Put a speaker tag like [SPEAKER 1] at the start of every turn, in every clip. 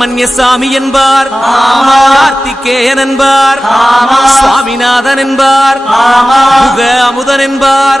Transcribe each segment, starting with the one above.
[SPEAKER 1] சுப்பிரமணிய சாமி என்பார். கார்த்திகேயன் என்பார். சுவாமிநாதன் என்பார். அமுதன் என்பார்.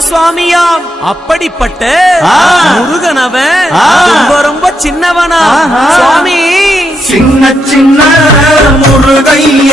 [SPEAKER 1] சுவாமியாம் அப்படிப்பட்ட முருகனவன் ரொம்ப ரொம்ப சின்னவனா. சுவாமி.
[SPEAKER 2] சின்ன சின்ன முருகைய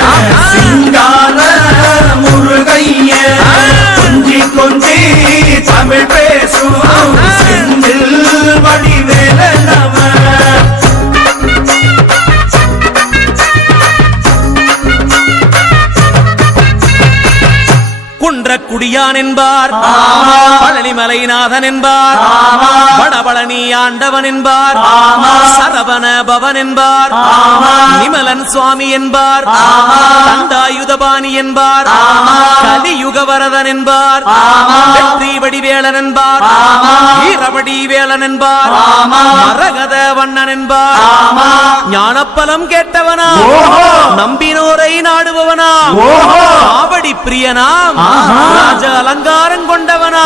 [SPEAKER 2] குடியான் செந்தில் வடிவேல
[SPEAKER 1] என்பார் பழனிமலைநாதன் என்பார். வடபழனி ஆண்டவன் என்பார். சரவண பவன் என்பார். நிமலன் சுவாமி என்பார். தண்டாயுதபாணி என்பார். கலியுக வரதன் என்பார். வெற்றி வடிவேலன் என்பார். வீரவடி வேலன் என்பார். மரகத வண்ணன் என்பார். ஞானப்பலம் கேட்டவனா நம்பினோரை நாடுபவனா காவடி பிரியனாம். ராஜ அலங்காரம் கொண்டவனா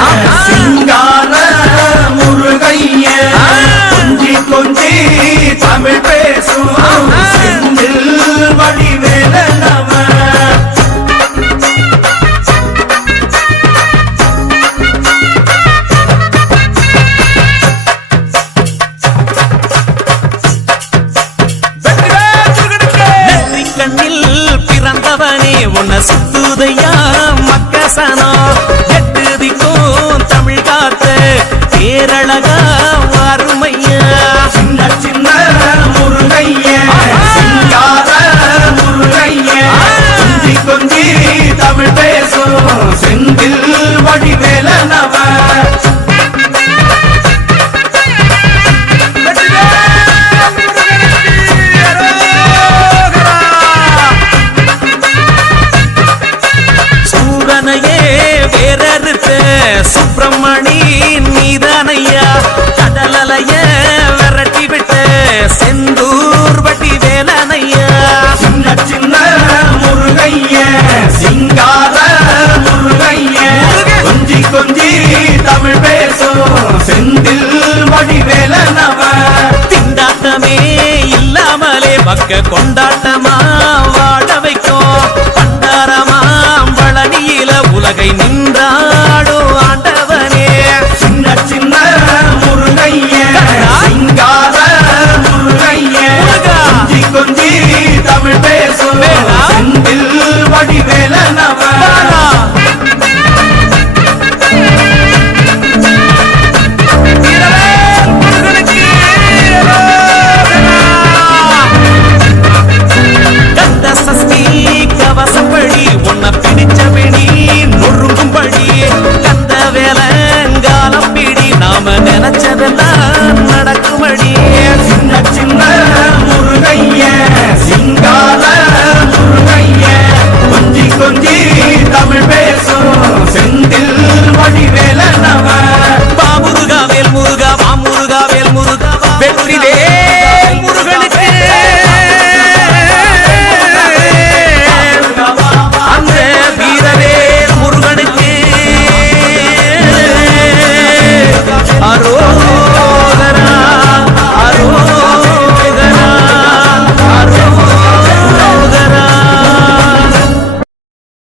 [SPEAKER 1] மொழியா மக்கசனா?
[SPEAKER 3] எட்டுதிக்கும் தமிழ் காத்த கேரளகா வறுமையா
[SPEAKER 1] சின்ன சின்ன முருகைய சிங்கார முருகைய. கொஞ்சி கொஞ்சி தமிழ் பேசும் செந்தில் மக்க கொண்டாட்டமா?